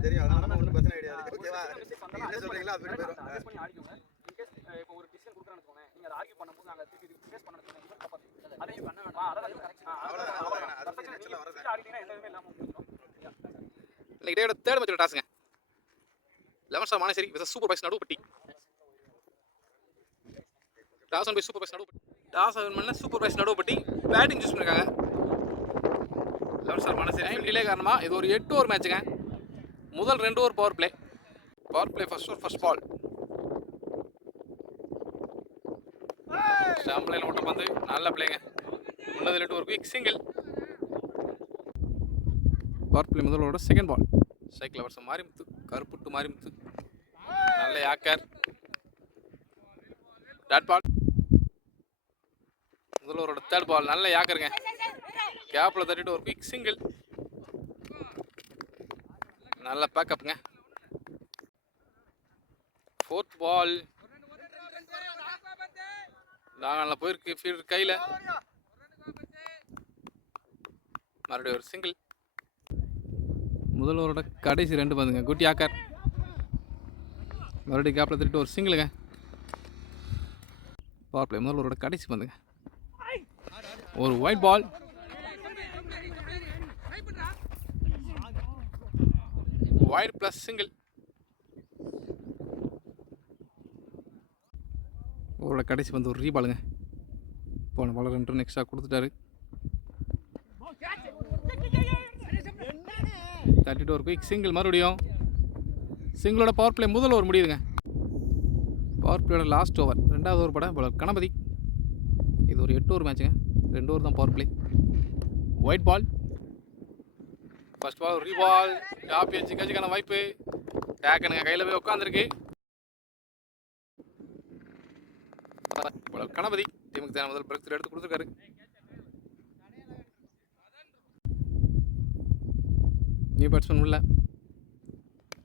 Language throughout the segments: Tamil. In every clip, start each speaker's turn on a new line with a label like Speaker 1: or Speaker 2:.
Speaker 1: நமக்கு தெரியும். அதனால ஒன்றும் பிரச்சனை கிடையாது. ஓகேவா? நீங்க என்ன சொல்றீங்களோ அது போயிடும்.
Speaker 2: இப்போ ஒரு டிசிஷன் கொடுக்குறேன்னு வச்சுக்கோங்க. நீங்க அதை ஆர்கியூ பண்ணும்போது நாங்க திருப்பி ரிப்ளேஸ் பண்ண வச்சுக்கோங்க இவர் தப்பா செய்யுங்க. அதையும் பண்ண வேண்டாம் அதான்
Speaker 1: அவ்வளவுதான், அவ்வளவுதான்.
Speaker 2: ஆடிட்டீங்கன்னா இல்லாம
Speaker 3: தேர்ட் மேட்சோட டாஸுங்க லெவன் ஸ்டார் மானேசரி விச super boys Naduvupatti toss won by super boys Naduvupatti toss அவன் பண்ண super boys Naduvupatti batting choose பண்ணிருக்காங்க. லெவன் ஸ்டார் மானேசரி டிலே காரணமாக இது ஒரு எட்டு ஓவர் மேட்சுங்க முதல் ரெண்டு over power play power play first over first ball stump line ஓட்ட பந்து. நல்ல பிள்ளைங்க முன்னது ரெண்டு ஒரு குயிக் சிங்கிள் பவர் பிளே முதலோட செகண்ட் பால் சைக்கிள் வருஷம் மாரிமுத்து கருப்புட்டு மாரிமுத்து. நல்ல யாக்கர். டாட் பால் முதல்வரோட தேர்ட் பால் நல்ல யாக்கருங்க. கேப்பில் தட்டிட்டு ஒரு குயிக் சிங்கிள் நல்ல பேக்கப்புங்க ஃபோர்த் பால் நல்லா போயிருக்கு ஃபீல்டர் கையில். மறுபடியும் ஒரு சிங்கிள் முதல்வரோட கடைசி ரெண்டு பந்துங்க. குட்டி ஆக்கார். மறுபடியும் கேப்பில் திருட்டு ஒரு சிங்கிளுங்க பவர் பிளே முதல்வரோட கடைசி பந்துங்க. ஒரு white ball white plus single ஓவரில் கடைசி வந்து ஒரு ரீபாலுங்க போன பால் ரெண்டு எக்ஸ்ட்ரா கொடுத்துட்டாரு. தட்டிட்டு ஒரு குயிக் சிங்கிள் மறுபடியும். சிங்கிளோட பவர் பிளே முதல் ஓவர் முடியுதுங்க. பவர் பிளேயோட லாஸ்ட் ஓவர் ரெண்டாவது ஓவர் படம் பலர் கணபதி. இது ஒரு எட்டு ஓவர் மேட்சுங்க ரெண்டு ஓவர் தான் power play white ball first ball reball top வச்சு கட்சிக்கான வாய்ப்பு. டேக்கனுங்க கையில் போய் உட்காந்துருக்கு கணபதி டீமுக்கு தேவை முதல் பிரக் எடுத்து கொடுத்துருக்காரு. நியூ பேட்ஸ்மேன் உள்ள.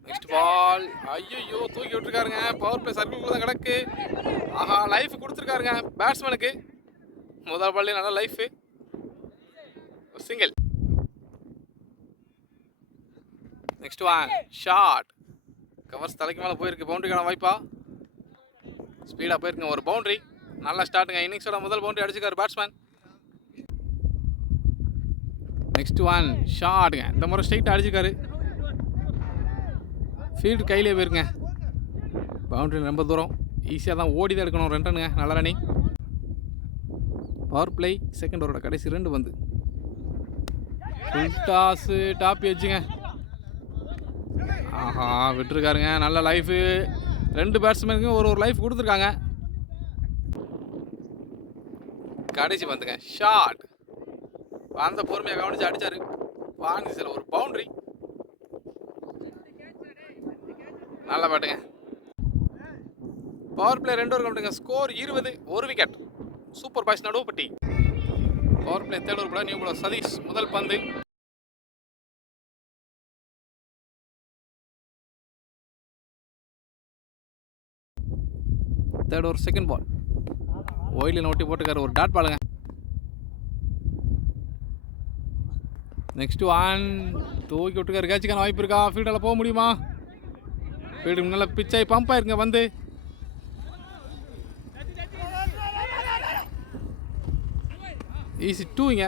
Speaker 3: நெக்ஸ்ட் பால் ஐயோ தூக்கி விட்டுருக்காருங்க. பவர் பிளே சர்க்கிள் தான் கிடக்கு. ஆஹா லைஃப் கொடுத்துருக்காருங்க பேட்ஸ்மேனுக்கு முதல் பால்லே நல்ல life single next one shot covers தலைக்கு மேலே போயிருக்கு. பவுண்டரிக்கான வாய்ப்பா? ஸ்பீடாக போயிருக்குங்க. ஒரு பவுண்டரி நல்ல ஸ்டார்ட்டுங்க இன்னிங்ஸோட முதல் பவுண்டரி அடிச்சுக்காரு பேட்ஸ்மேன் நெக்ஸ்ட் ஒன் ஷாட்டுங்க இந்த முறை ஸ்ட்ரைட்டாக அடிச்சிருக்காரு. ஃபீல்டு கையிலே போயிருங்க. பவுண்டரி ரொம்ப தூரம். ஈஸியாக தான் ஓடி தான் எடுக்கணும். ரெண்டு ரன்னுங்க நல்ல ரனிங் பவர் பிளே செகண்ட் ஓவரோட கடைசி ரெண்டு வந்து ஃபுல் டாஸு டாப் வச்சுங்க ஆஹா விட்டுருக்காருங்க. நல்ல லைஃபு ரெண்டு பேட்ஸ்மேனுக்கும் ஒரு ஒரு லைஃப் கொடுத்துருக்காங்க. கடைசி வந்துங்க ஷாட் அந்த பொறுமையாக கவனிச்சு அடிச்சாரு. வாங்கி சார் ஒரு பவுண்டரி நல்ல பாட்டுங்க. பவர் பிளே ரெண்டு ஒரு கவுண்டுங்க ஸ்கோர் இருபது ஒரு wicket super boys Naduvuppatti. Power play third over new bowler Sathish. முதல் பந்து. தேர்ட் ஓவர் செகண்ட் பால் ஒயிலில் ஒட்டி போட்டுக்காரு. ஒரு டாட் பாலுங்க நெக்ஸ்ட் ஒன் தூக்கி விட்டுக்காரு. கேட்சிக்கான வாய்ப்பு இருக்கா? ஃபீல்டில் போக முடியுமா? ஃபீல்டு நல்லா பிச்சாகி பம்ப் ஆயிருங்க வந்து. ஈஸி டூங்க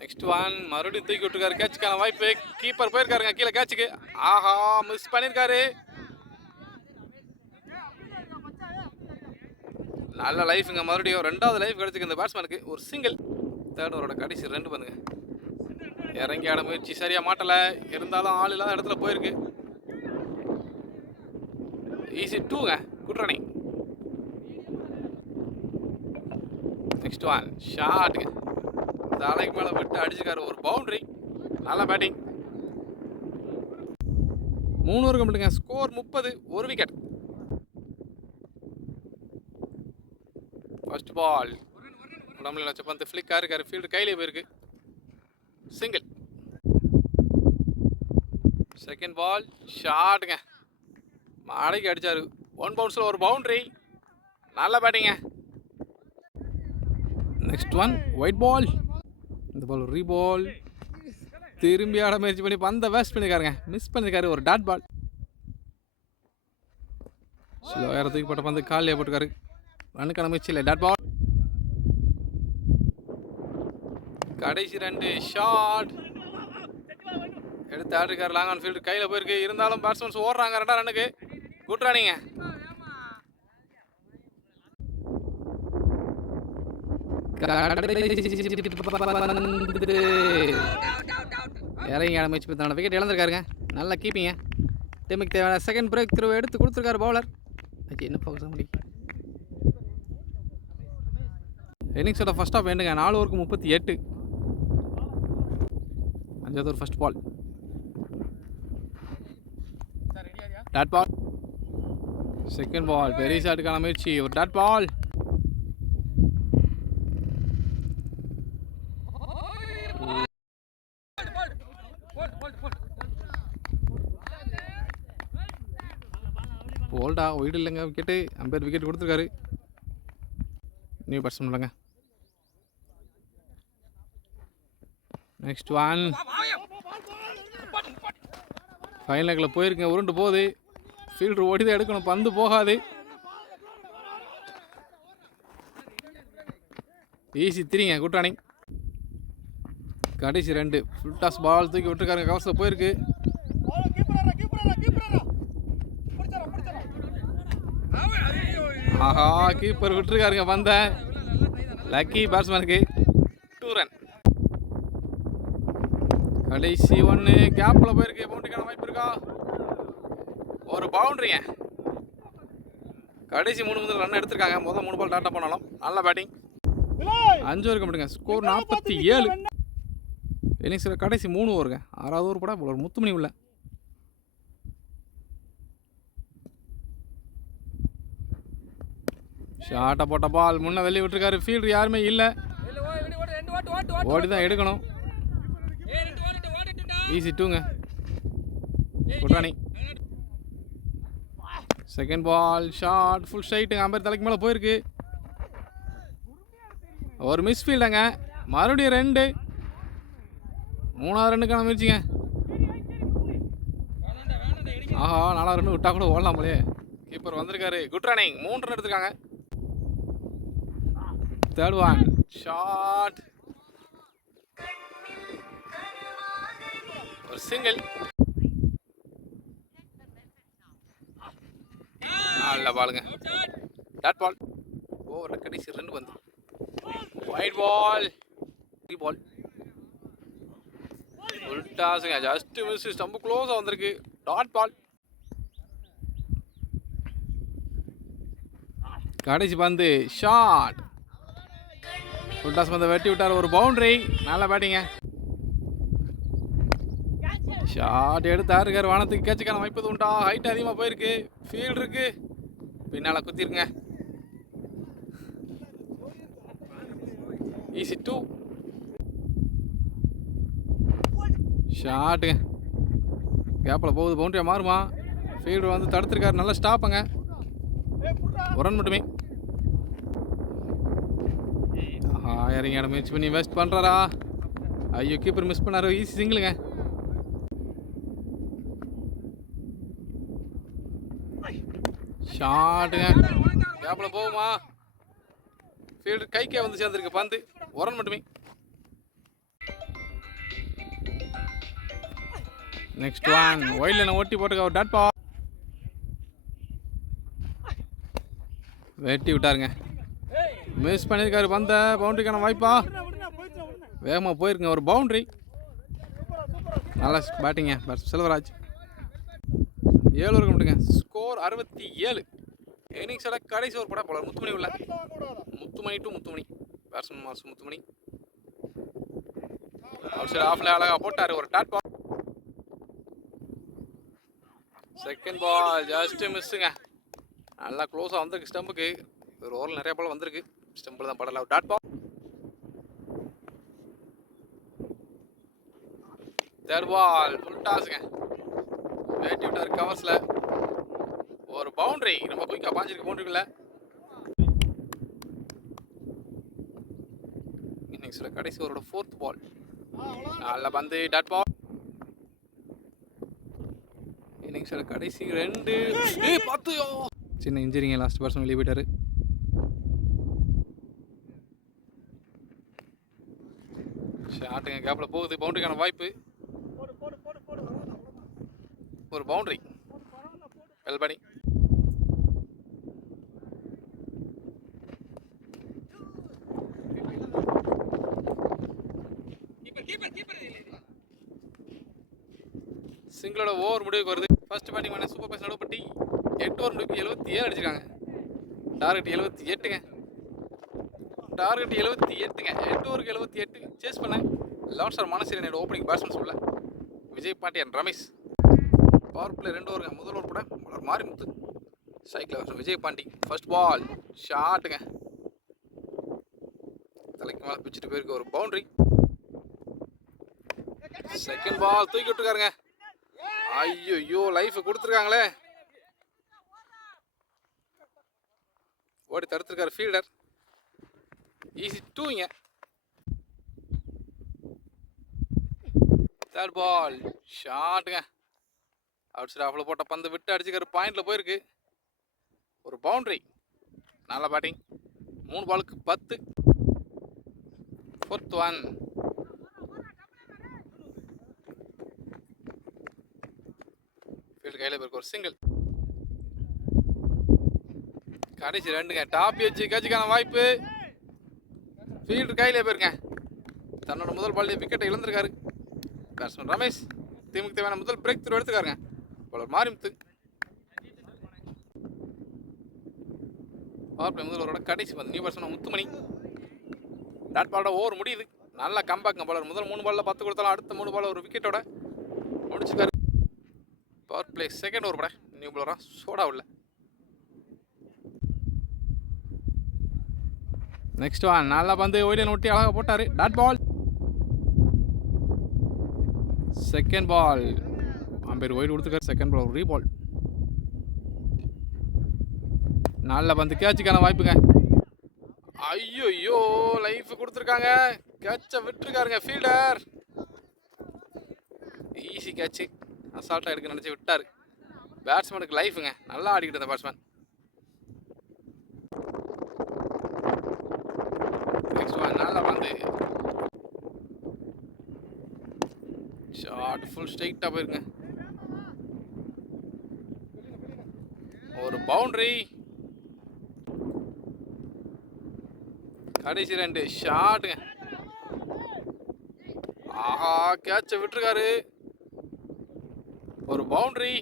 Speaker 3: நெக்ஸ்ட் ஒன் மறுபடியும் தூக்கி விட்டுருக்காரு கேட்சுக்கான வாய்ப்பு. கீப்பர் போயிருக்காருங்க கீழே. கேட்சுக்கு. ஆஹா மிஸ் பண்ணியிருக்காரு நல்ல லைஃபுங்க. மறுபடியும் ரெண்டாவது லைஃப் கிடச்சிக்கு இந்த பேட்ஸ்மேனுக்கு ஒரு சிங்கிள் தேர்ட் ஓவரோட கடைசி ரெண்டு பண்ணுங்க இறங்கி ஆட முயற்சி. சரியாக மாட்டலை. இருந்தாலும் ஆள் இல்லாத இடத்துல போயிருக்கு. ஈஸி டூங்க குட் ரன்னிங் நெக்ஸ்ட் ஒன் ஷாட்டுங்க தலைக்கு மேலே விட்டு அடிச்சுக்காரு. ஒரு பவுண்ட்ரி நல்ல பேட்டிங் மூணு ஓவர் கம்பிட்டுங்க ஸ்கோர் முப்பது. ஒரு விக்கெட் ஃபர்ஸ்ட் பால் உடம்புல வச்ச பந்து ஃப்ளிக்காக இருக்காரு. ஃபீல்டு கையிலே போயிருக்கு. சிங்கிள் செகண்ட் பால் ஷாட்டுங்க மாடைக்கு அடிச்சாரு. ஒன் பவுன்ஸில் ஒரு பவுண்டரி நல்ல பேட்டிங்க நெக்ஸ்ட் ஒன் ஒயிட் பால் இந்த பால் ரீபால் திரும்பி ஆட முயற்சி பண்ணி பந்த வேஸ்ட் பண்ணிருக்காருங்க. மிஸ் பண்ணிருக்காரு ஒரு டாட் பால் ஸ்லோயரை தூக்கி போட்ட பந்து காலையே போட்டுக்காரு ரன் கிளம்பிச்சு இல்லை டாட் பால் கடைசி ரெண்டு ஷாட். எடுத்து ஆடிருக்காரு லாங் ஆன் ஃபீல்டு கையில் போயிருக்கு. இருந்தாலும் பேட்ஸ்மேன்ஸ் ஓடுறாங்க. ரெண்டா ரன்னுக்கு குட் ரன்னிங்க இறங்கி ஆரம்பிச்சு தன்னோட விக்கெட் இழந்திருக்காருங்க. நல்லா கீப்பிங்க டீமுக்கு தேவையான செகண்ட் பிரேக் த்ரூ எடுத்து கொடுத்துருக்காரு பவுலர் ஓகே என்ன பார்க்க முடியும் இன்னிங்ஸோட ஃபஸ்ட் ஆஃப் வேண்டுங்க. நாலு ஓவருக்கு முப்பத்தி எட்டு. அஞ்சாவது ஒரு first ball dot ball second ball பெரிய ஷாட்டுக்கான முயற்சி. ஒரு டாட் பால் போல்டா ஒயிட் இல்லைங்க விக்கெட்டு அம்பேர் விக்கெட் கொடுத்துருக்காரு. நியூ பேட்ஸ்மேன் இல்லைங்க. நெக்ஸ்ட் ஒன் ஃபைனல் லெக்கில் போயிருக்கேன். உருண்டு போகுது. ஃபீல்டர் ஓடி தான் எடுக்கணும். பந்து போகாது. ஈஸி திரிங்க குட் கடைசி ரெண்டு. ஃபுல் டாஸ் பால் தூக்கி விட்டுருக்காருங்க. கவசத்தில் போயிருக்கு. ஆஹா கீப்பர் விட்டுருக்காருங்க வந்தேன் லக்கி பேட்ஸ்மேனுக்கு டூ ரன் கடைசி ஒன்று கேப்பில் போயிருக்கு. பவுண்டரிக்கான வாய்ப்பு இருக்கா? ஒரு பவுண்டரிங்க கடைசி மூணு முதல் ரன் எடுத்திருக்காங்க. முதல் மூணு பால் டாட்டா பண்ணாலும் நல்ல பேட்டிங் அஞ்சு ஓவருக்கு மட்டுங்க. ஸ்கோர் நாற்பத்தி ஏழு. இன்னிங்ஸில் கடைசி மூணு ஓவருங்க ஆறாவது ஓவர் கூட ஒரு முத்துமணி உள்ள. ஷார்ட்டை போட்ட பால் முன்ன வெளியே விட்டுருக்காரு. ஃபீல்டர் யாருமே இல்லை. ஓடி. தான் எடுக்கணும். ஈஸி டூங்க குட்ராணி செகண்ட் பால் ஷார்ட் ஃபுல் ஸ்ட்ரைட்டுங்க ஐம்பது தலைக்கு மேலே போயிருக்கு. ஒரு மிஸ் ஃபீல்டுங்க மறுபடியும் ரெண்டு. மூணாவது ரெண்டுக்கான முயற்சிங்க. ஆஹா நாலாவது ரெண்டு விட்டா கூட ஓடலாம் போலே கீப்பர் வந்திருக்காரு. குட் ரன்னிங் மூணு ரன் எடுத்திருக்காங்க. தேர்ட் ஒன் ஷார்ட் சிங்கிள் நல்ல பாலுங்க டாட் பால் ஓவர் கடைசி ரெண்டு வந்து. ஒயிட் பால் பால் உல்டாஸுங்க ஜஸ்ட் மிஸ் ஸ்டம்பு க்ளோஸாக வந்திருக்கு. டாட் பால் கடைசி பந்து. ஷாட் உல்டாஸ் பந்தை வெட்டி விட்டார். ஒரு பவுண்டரி நல்ல பேட்டிங்க ஷாட் எடுத்து இருக்கார் வானத்துக்கு கேட்சுக்கான வாய்ப்பு உண்டா? ஹைட் அதிகமாக போயிருக்கு. ஃபீல்டு இருக்கு. பின்னால் குத்திருங்க. ஈஸி டூ ஷாட்டுங்க கேப்பில் போகுது. பவுண்டரியாக மாறுமா? ஃபீல்டு வந்து தடுத்துருக்காரு. நல்லா ஸ்டாப்புங்க ஒரு ரன் மட்டுமே. ஆயிரங்க இறங்கி முயற்சி பண்ணி வேஸ்ட் பண்ணுறாரா ஐயோ கீப்பர் மிஸ் பண்ணாரு. ஈஸி சிங்கிளுங்க ஷாட்டுங்க. கேப்பில் போகுமா? ஃபீல்டு கைக்கே வந்து சேர்ந்துருக்கு பந்து. உரன் மட்டுமே. நெக்ஸ்ட் ஒன் ஒயில் என்ன ஓட்டி போட்டுக்க ஒரு டாட் பா வெட்டி விட்டாருங்க. மிஸ் பண்ணியிருக்காரு பந்த. பவுண்டரிக்கான வாய்ப்பா. வேகமாக போயிருக்குங்க ஒரு பவுண்ட்ரி நல்லா பேட்டிங்க பட் செல்வராஜ். ஏழு வரைக்கும் மட்டுங்க. ஸ்கோர் அறுபத்தி ஏழு. இன்னிங்ஸோட கடைசி ஒரு படம் போல. முத்துமணி உள்ள. முத்துமணி டு முத்துமணி. பேட்ஸ்மேன் மாசு முத்துமணி. அவுட் சைடு ஆஃப்ல அழகாக போட்டாரு. ஒரு dot ball second ball just மிஸ்ஸுங்க நல்லா க்ளோஸாக வந்திருக்கு ஸ்டம்புக்கு ஒரு ஓரில் நிறைய பால் வந்திருக்கு. ஸ்டம்பில் தான் படல. Dot ball third ball full டாஸுங்க வேட்டி விட்டார் கவர்ஸில் ஒரு பவுண்டரி ரொம்ப குயிக்காக பாஞ்சிருக்கு பவுண்ட்ரிக்குள்ள இன்னிங்ஸில் கடைசி ஒரு ஃபோர்த் பால் நல்ல பந்து டாட் பால் இன்னிங்ஸில் கடைசி ரெண்டு. பத்து சின்ன இன்ஜுரிங்க லாஸ்ட் பர்சன் வெளியே போயிட்டாரு. ஷாட்டுங்க கேப்பில் போகுது பவுண்டரிக்கான வாய்ப்பு. ஒரு பவுண்டரி. வெல்பனி சிங்கிளோட ஓவர் முடிவுக்கு வருது. ஃபர்ஸ்ட் பேட்டிங் பண்ண சூப்பர் பேஸ் நடுப்பட்டி எட்டு ஓவர் முடிவுக்கு எழுபத்தி ஏழு அடிச்சிருக்காங்க. டார்கெட் எழுபத்தி எட்டுங்க. டார்கெட் எழுபத்தி எட்டுங்க. எட்டு ஓவருக்கு எழுபத்தி எட்டு. சேஸ் பண்ணேன் லெவன் ஸ்டார் என்னோட ஓப்பனிங் பேட்ஸ்மேன் சொல்ல. விஜய் பாண்டியன் ரமேஷ். பவர் பிளே ரெண்டு ஓவருங்க முதல் ஓவர் கூட மலர் முத்து சைக்கிள் வருஷம் விஜய் பாண்டி. ஃபர்ஸ்ட் பால் ஷாட்டுங்க தலைக்கு மேலே பிச்சுட்டு போயிருக்கு. ஒரு பவுண்டரி செகண்ட் பால் தூக்கி விட்டுருக்காருங்க. ஐயோ லைஃப் கொடுத்துருக்காங்களே. ஓடி தடுத்துருக்காரு ஃபீல்டர் ஈஸி டூங்க தேர்ட் பால் ஷாட்டுங்க அவுட் சைட் ஆஃபில் போட்ட பந்து விட்டு அடிச்சுக்கிற பாயிண்டில் போயிருக்கு. ஒரு பவுண்ட்ரி நல்ல பேட்டிங் மூணு பாலுக்கு பத்து. ஃபோர்த் ஒன் ஃபீல்டு கையில் போயிருக்கு ஒரு சிங்கிள் கடைசி ரெண்டுங்க. டாப் வச்சு கட்சிக்கான வாய்ப்பு. ஃபீல்டு கையிலே போயிருங்க. தன்னோட முதல் பால்லே விக்கெட்டை இழந்திருக்காரு. பேட்ஸ்மேன் ரமேஷ். திமுக தேவையான முதல் பிரேக் த்ரூ எடுத்துக்காருங்க. பலர். மாரிமுத்து பவர் பிளே முதல்வரோட கடைசி வந்து நியூ பர்சன் முத்துமணி. டாட் பாலோட ஓவர் முடியுது. நல்ல கம்பேக்ங்க பாலர். முதல் மூணு பாலில் பத்து கொடுத்தாலும் அடுத்த மூணு பால் ஒரு விக்கெட்டோட முடிச்சுக்காரு பவர் பிளே செகண்ட் ஓவர் பட. நியூ பாலராக சோடா உள்ள. நெக்ஸ்ட் வா நல்லா பந்து. ஒயிலியன் ஒட்டி அழகாக போட்டார். Dot ball second ball umpire wide கொடுத்துருக்காரு செகண்ட் பால் ரீபால் நல்ல பந்து கேட்சுக்கான வாய்ப்புங்க. ஐயோ லைஃப் கொடுத்துருக்காங்க. கேட்சை விட்டுருக்காருங்க ஃபீல்டர் ஈஸி கேட்சு. அசால்ட்டாக எடுக்க நினச்சி விட்டார். பேட்ஸ்மேனுக்கு லைஃபுங்க நல்லா ஆடிக்கிட்டு இருந்த பேட்ஸ்மேன் நெக்ஸ்ட் ஒன் நல்லா வந்து. ஷார்ட் ஃபுல் ஸ்ட்ரைட்டாக போயிருங்க. ஒரு பவுண்டரி கடைசி ரெண்டு ஷாட்டுங்க ஆஹா கேட்சை விட்டுருக்காரு. ஒரு பவுண்டரி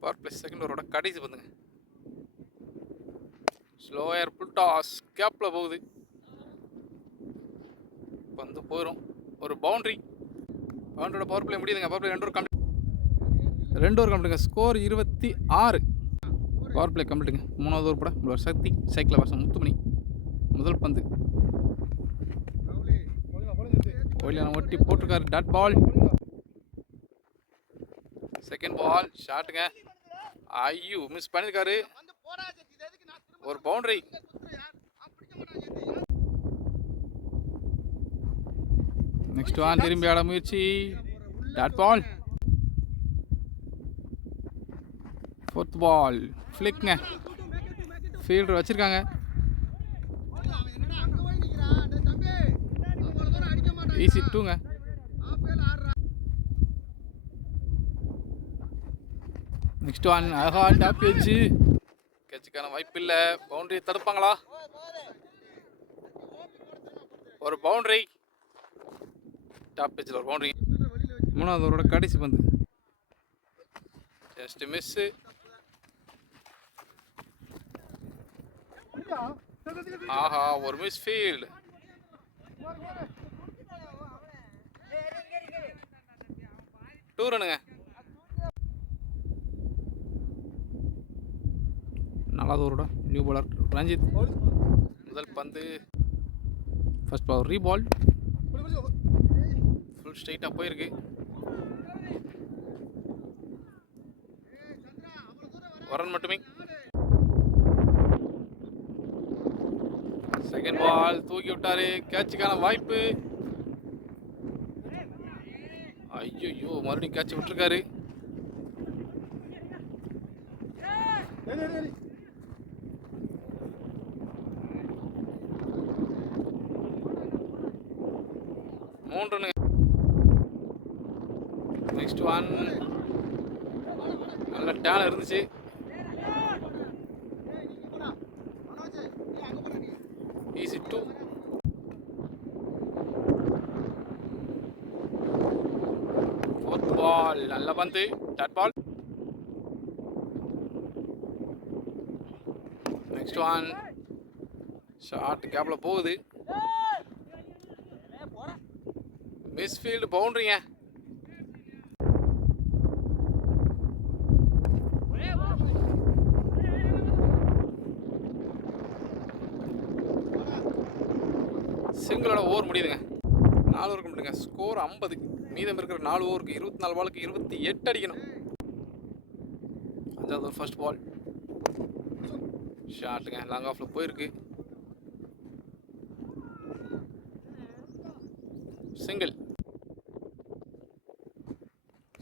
Speaker 3: பவர் பிளஸ் செகண்ட் ஓவரோட கடைசி பந்துங்க. ஸ்லோயர் புல் டாஸ் கேப்பில் போகுது. பந்து போயிடும் ஒரு பவுண்டரி பவுண்டரோட பவர் பிளே முடியுதுங்க. பவர் பிளே ரெண்டு ஒரு ரெண்டு ஓவர் கம்ப்ளீட்டுங்க. ஸ்கோர் இருபத்தி ஆறு. பவர் பிளே கம்ப்ளீட்டுங்க. மூணாவது ஓவர் படம் உங்களோட சக்தி சைக்கிள் வாசம் முத்துமணி. முதல் பந்து. கோயிலான ஒட்டி போட்டிருக்காரு. டாட் பால் செகண்ட் பால் ஷாட்டுங்க ஐயோ மிஸ் பண்ணியிருக்காரு ஒரு பவுண்டரி நெக்ஸ்ட் வான் திரும்பி ஆட முயற்சி. டாட் பால் ஃபோர்த் பால் ஃப்ளிக்ங்க ஃபீல்டர் வச்சுருக்காங்க. ஈஸி டூங்க நெக்ஸ்ட் ஒன் அழகா டாப் வச்சு கேட்சுக்கான வாய்ப்பு இல்லை பவுண்டரி தடுப்பாங்களா? ஒரு பவுண்டரி டாப் பிச்சில் ஒரு பவுண்டரி மூணாவது அவரோட கடைசி பந்து. ஜஸ்ட் மிஸ்ஸு ஆஹா ஒரு மிஸ் ஃபீல்டு டூ ரனுங்க நாலாவது ஓவரோட நியூ பாலர் ரஞ்சித். முதல் பந்து. ஃபர்ஸ்ட் பால் ரீபால் ஃபுல் ஸ்ட்ரைட்டாக போயிருக்கு. வரன் மட்டுமே. செகண்ட் பால் தூக்கி விட்டாரு. கேட்சுக்கான வாய்ப்பு. ஐயோ மறுபடியும் கேட்ச் விட்டுருக்காரு. மூன்று நெக்ஸ்ட் ஒன் நல்ல டேன் இருந்துச்சு ஈஸி டூ ஃபோர்த் பால் நல்ல பந்து dot ball next one short கேப்பில் போகுது. மிஸ்ஃபீல்டு பவுண்டரிங்க சிங்கிளோட ஓவர் முடியுதுங்க. நாலு ஓவருக்கு முடியுங்க. ஸ்கோர் ஐம்பது. மீதம் இருக்கிற நாலு ஓவருக்கு இருபத்தி நாலு பாலுக்கு இருபத்தி எட்டு அடிக்கணும். அஞ்சாவது ஒரு ஃபர்ஸ்ட் பால் ஷார்ட்டுங்க லாங் ஆஃபில் போயிருக்கு. Single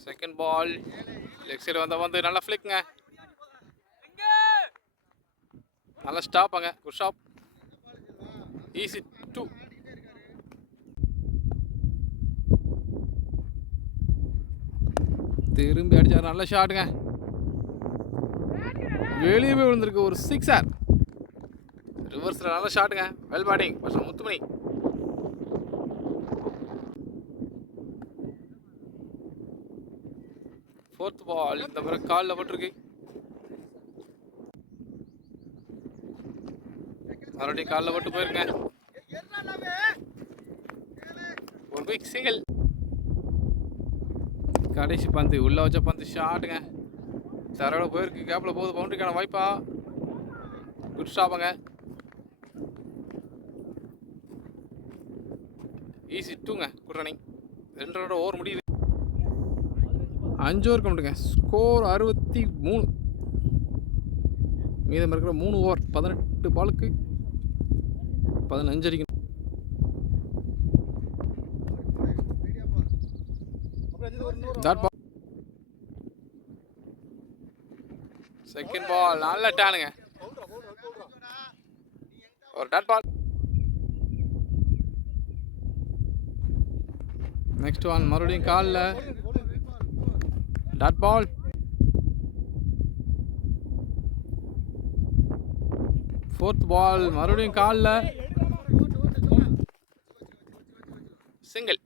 Speaker 3: second ball leg side வந்தால் வந்து நல்லா ஃப்ளிக்குங்க நல்லா ஸ்டாப்பாங்க குட் ஷாப் ஈஸி டூ திரும்பி அடிச்சார். நல்ல ஷாட்டுங்க வெளியே போய் விழுந்திருக்கு. ஒரு சிக்ஸர் ரிவர்ஸில் நல்ல ஷாட்டுங்க well batting person Muthumani. Fourth ball இந்த பிறகு காலில் போட்டிருக்கு. மறுபடியும் காலில் போட்டு போயிருங்க. ஒரு குயிக் சிங்கிள் கடைசி பந்து. உள்ள வச்ச பந்து. ஷாட்டுங்க தரோட போயிருக்கு. கேப்பில் போகுது. பவுண்டரிக்கான வாய்ப்பா? குட் ஸ்டாப்புங்க ஈஸி டூங்க குட் ரன்னிங் ரெண்டு ரனோட ஓவர் முடியுது. அஞ்சு ஓவர் கம்மிட்டுங்க ஸ்கோர் அறுபத்தி மூணு. மீதம் இருக்கிற மூணு ஓவர் பதினெட்டு பாலுக்கு பதினஞ்சு அடிக்கணும் டாட் பால் செகண்ட் பால் நல்ல டேனுங்க. ஒரு டாட் பால் நெக்ஸ்ட் ஒன் மறுபடியும் காலில். டாட் பால் ஃபோர்த் பால் மறுபடியும் காலில். சிங்கிள்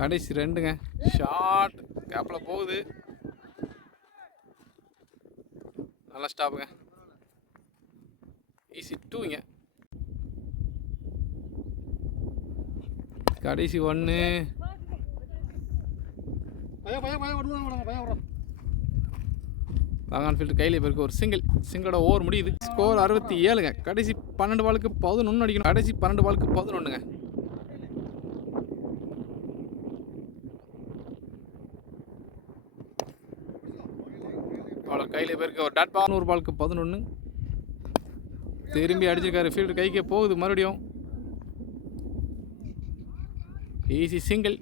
Speaker 3: கடைசி ரெண்டுங்க. ஷார்ட் கேப்பில் போகுது. நல்லா ஸ்டாப்புங்க ஈஸி டூங்க கடைசி ஒன்று லாங் ஃபீல்டு கையில் இப்போ ஒரு சிங்கிள் சிங்கிளோட ஓவர் முடியுது. ஸ்கோர் அறுபத்தி ஏழுங்க. கடைசி பன்னெண்டு பாலுக்கு பதினொன்று அடிக்கணும். கடைசி பன்னெண்டு பாலுக்கு பதினொன்றுங்க பாலர் கையில் போயிருக்க ஒரு டாட் பால் நூறு பாலுக்கு பதினொன்று திரும்பி அடிச்சிருக்காரு. ஃபீல்டு கைக்கே போகுது மறுபடியும். ஈஸி சிங்கிள்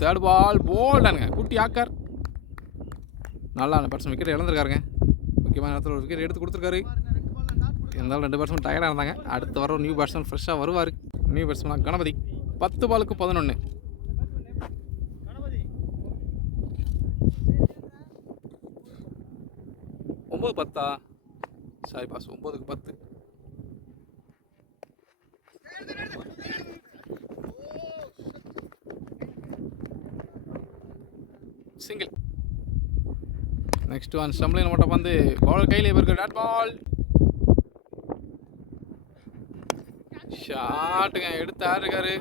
Speaker 3: தேர்ட் பால் போல்டானுங்க குட்டி ஆக்கார் நல்லா அந்த பேட்ஸ்மேன் விக்கெட் இழந்திருக்காருங்க. முக்கியமான இடத்துல ஒரு விக்கெட் எடுத்து கொடுத்துருக்காரு. இருந்தாலும் ரெண்டு பேட்ஸ்மேன் டயர்டாக இருந்தாங்க. அடுத்து வர நியூ பேட்ஸ்மேன் ஃப்ரெஷ்ஷாக வருவார். New batsman Ganapathi. பத்து பாலுக்கு பதினொன்று ஒம்பது பத்தா? சாரி பாஸ் ஒம்பதுக்கு பத்து. சிங்கிள் நெக்ஸ்ட் ஒன் சம்பளம் மட்டும் வந்து பவுலர் கையில் இவருக்கு டாட் பால் ஷாட்டுங்க எடுத்து ஆடுறாரு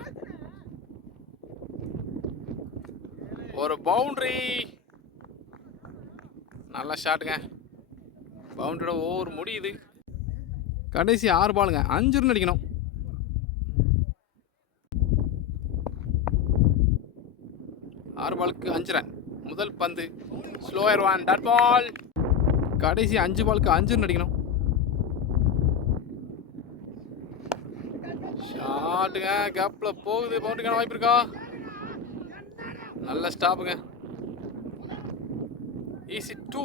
Speaker 3: ஒரு பவுண்டரி நல்ல ஷாட்டுங்க பவுண்டரோட ஓவர் முடியுது. கடைசி ஆறு பாலுங்க. அஞ்சு ரன் அடிக்கணும். ஆறு பாலுக்கு அஞ்சு ரன் முதல் பந்து. ஸ்லோயர் ஒன் டாட் பால் கடைசி அஞ்சு பாலுக்கு அஞ்சு ரன் அடிக்கணும். ஷாட்டுங்க கேப்பில் போகுது. பவுண்டுக்கான வாய்ப்பு இருக்கா? நல்ல ஸ்டாப்புங்க ஈஸி டூ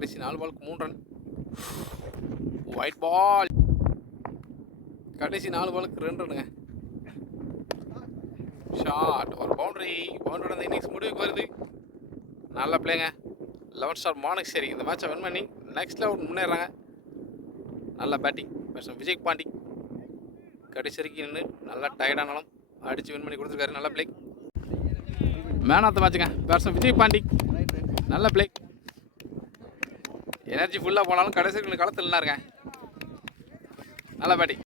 Speaker 3: கடைசி நாலு பாலுக்கு மூணு ரன் ஒயிட் பால் கடைசி நாலு பாலுக்கு ரெண்டு ரனுங்க ஷாட் ஒரு பவுண்டரி பவுண்டரி அந்த இன்னிங்ஸ் முடிவுக்கு வருது. நல்ல பிள்ளைங்க லெவன் ஸ்டார் மார்னிங் சரி இந்த மேட்சை வின் பண்ணி நெக்ஸ்ட் லெவல் முன்னேறாங்க. நல்ல பேட்டிங் பேசும் விஜய் பாண்டி. கடைசி வரைக்கும் நின்று நல்லா டயர்டானாலும் அடித்து வின் பண்ணி கொடுத்துருக்காரு. நல்ல பிளேக் மேன் ஆஃப் த மேட்சுங்க பேட்ஸ்மேன் விஜய் பாண்டி. நல்ல பிளேக் எனர்ஜி ஃபுல்லாக போனாலும் கடைசி காலத்தில் களத்தில் இருக்கேன் நல்ல பேட்டிங்